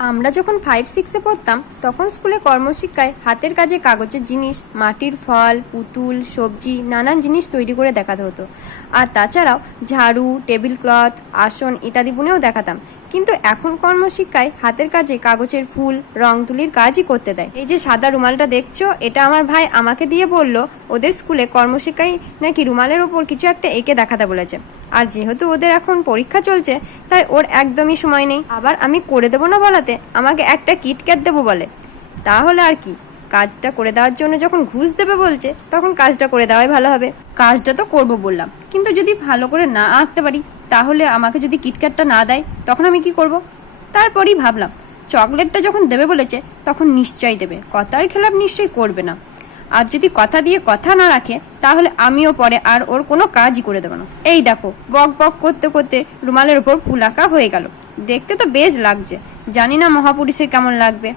আমরা যখন ফাইভ সিক্সে পড়তাম, তখন স্কুলে কর্মশিক্ষায় হাতের কাজে কাগজের জিনিস, মাটির ফল, পুতুল, সবজি, নানান জিনিস তৈরি করে দেখাতে হতো। আর তাছাড়াও ঝাড়ু, টেবিল ক্লথ, আসন ইত্যাদি বুনেও দেখাতাম। কিন্তু এখন কর্মশিক্ষায় হাতের কাজে কাগজের ফুল, রং তুলির কাজই করতে দেয়। এই যে সাদা রুমালটা দেখছ, এটা আমার ভাই আমাকে দিয়ে বলল, ওদের স্কুলে কর্মশিক্ষায় নাকি রুমালের ওপর কিছু একটা এঁকে দেখাতে বলেছে। আর যেহেতু ওদের এখন পরীক্ষা চলছে, তাই ওর একদমই সময় নেই। আবার আমি করে দেবো না বলাতে, আমাকে একটা কিটক্যাট দেবো বলে। তাহলে আর কি? কাজটা করে দেওয়ার জন্য যখন ঘুষ দেবে বলছে, তখন কাজটা করে দেওয়াই ভালো হবে। কাজটা তো করব বললাম। কিন্তু যদি ভালো করে না আঁকতে পারি তাহলে আমাকে যদি কিটক্যাটটা না দেয়, তখন আমি কি করব? তারপরই ভাবলাম, চকলেটটা যখন দেবে বলেছে, তখন নিশ্চয়ই দেবে। কথার খেলাপ নিশ্চয়ই করবে না। আর যদি কথা দিয়ে কথা না রাখে, তাহলে আমিও পরে আর ওর কোনো কাজই করে দেবো না। এই দেখো, বক বক করতে করতে রুমালের ওপর ফুল আঁকা হয়ে গেল। দেখতে তো বেশ লাগছে। জানি না মহাপুরুষের কেমন লাগবে।